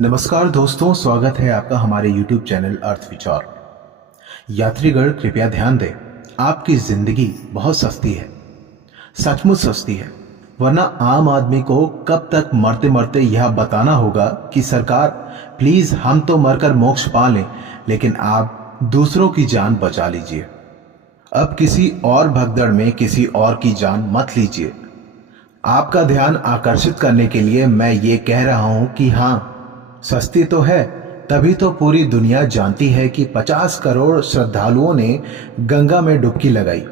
नमस्कार दोस्तों, स्वागत है आपका हमारे YouTube चैनल अर्थ विचार। यात्रीगण कृपया ध्यान दें, आपकी जिंदगी बहुत सस्ती है, सचमुच सस्ती है। वरना आम आदमी को कब तक मरते मरते यह बताना होगा कि सरकार प्लीज हम तो मरकर मोक्ष पा लें, लेकिन आप दूसरों की जान बचा लीजिए। अब किसी और भगदड़ में किसी और की जान मत लीजिए। आपका ध्यान आकर्षित करने के लिए मैं ये कह रहा हूं कि हाँ, सस्ती तो है, तभी तो पूरी दुनिया जानती है कि 50 करोड़ श्रद्धालुओं ने गंगा में डुबकी लगाई।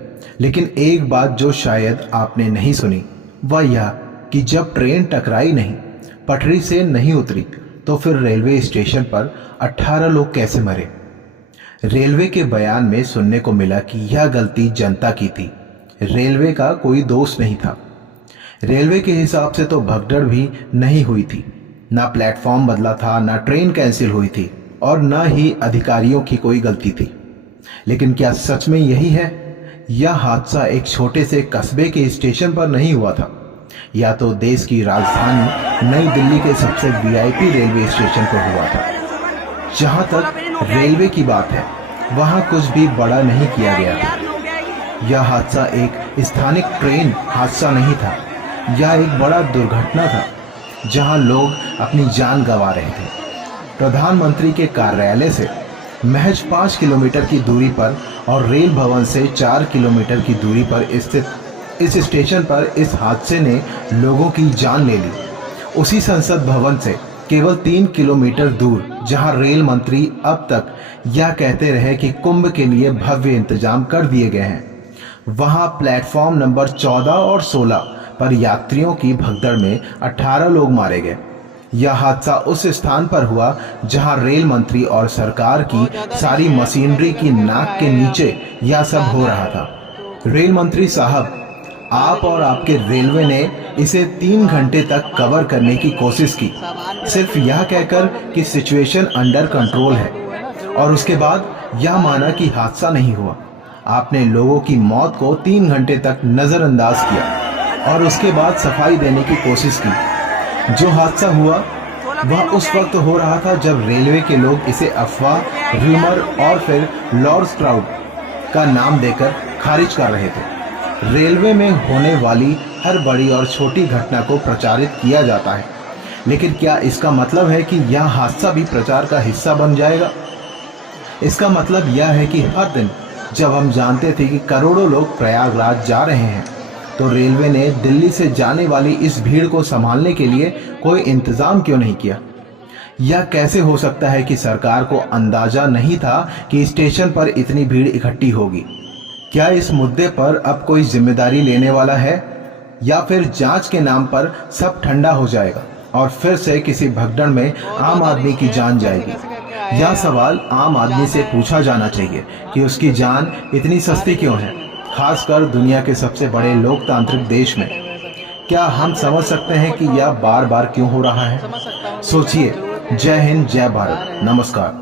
लेकिन एक बात जो शायद आपने नहीं सुनी, वह यह कि जब ट्रेन टकराई नहीं, पटरी से नहीं उतरी, तो फिर रेलवे स्टेशन पर 18 लोग कैसे मरे। रेलवे के बयान में सुनने को मिला कि यह गलती जनता की थी, रेलवे का कोई दोष नहीं था। रेलवे के हिसाब से तो भगदड़ भी नहीं हुई थी, ना प्लेटफॉर्म बदला था, ना ट्रेन कैंसिल हुई थी और ना ही अधिकारियों की कोई गलती थी। लेकिन क्या सच में यही है? यह हादसा एक छोटे से कस्बे के स्टेशन पर नहीं हुआ था, या तो देश की राजधानी नई दिल्ली के सबसे वीआईपी रेलवे स्टेशन पर हुआ था। जहां तक रेलवे की बात है, वहां कुछ भी बड़ा नहीं किया गया था। यह हादसा एक स्थानिक ट्रेन हादसा नहीं था, यह एक बड़ा दुर्घटना था जहां लोग अपनी जान गंवा रहे थे। प्रधानमंत्री के कार्यालय से महज 5 किलोमीटर की दूरी पर और रेल भवन से 4 किलोमीटर की दूरी पर स्थित इस स्टेशन पर इस हादसे ने लोगों की जान ले ली। उसी संसद भवन से केवल 3 किलोमीटर दूर, जहां रेल मंत्री अब तक यह कहते रहे कि कुंभ के लिए भव्य इंतजाम कर दिए गए हैं, वहां प्लेटफॉर्म नंबर 14 और 16 पर यात्रियों की भगदड़ में 18 लोग मारे गए। यह हादसा उस स्थान पर हुआ जहां रेल मंत्री और सरकार की सारी मशीनरी की नाक के नीचे यह सब हो रहा था। रेल मंत्री साहब, आप और आपके रेलवे ने इसे 3 घंटे तक कवर करने की कोशिश की, सिर्फ यह कहकर कि सिचुएशन अंडर कंट्रोल है, और उसके बाद यह माना कि हादसा नहीं हुआ। आपने लोगों की मौत को 3 घंटे तक नजरअंदाज किया और उसके बाद सफाई देने की कोशिश की। जो हादसा हुआ वह उस वक्त हो रहा था जब रेलवे के लोग इसे अफवाह, रूमर और फिर लॉर्ड्स क्राउड का नाम देकर खारिज कर रहे थे। रेलवे में होने वाली हर बड़ी और छोटी घटना को प्रचारित किया जाता है, लेकिन क्या इसका मतलब है कि यह हादसा भी प्रचार का हिस्सा बन जाएगा? इसका मतलब यह है कि हर दिन जब हम जानते थे कि करोड़ों लोग प्रयागराज जा रहे हैं, तो रेलवे ने दिल्ली से जाने वाली इस भीड़ को संभालने के लिए कोई इंतजाम क्यों नहीं किया? यह कैसे हो सकता है कि सरकार को अंदाजा नहीं था कि स्टेशन पर इतनी भीड़ इकट्ठी होगी? क्या इस मुद्दे पर अब कोई जिम्मेदारी लेने वाला है, या फिर जांच के नाम पर सब ठंडा हो जाएगा और फिर से किसी भगदड़ में आम आदमी की जान जाएगी? यह सवाल आम आदमी से पूछा जाना चाहिए कि उसकी जान इतनी सस्ती क्यों है, खासकर दुनिया के सबसे बड़े लोकतांत्रिक देश में। क्या हम समझ सकते हैं कि यह बार बार क्यों हो रहा है? सोचिए। जय हिंद, जय भारत, नमस्कार।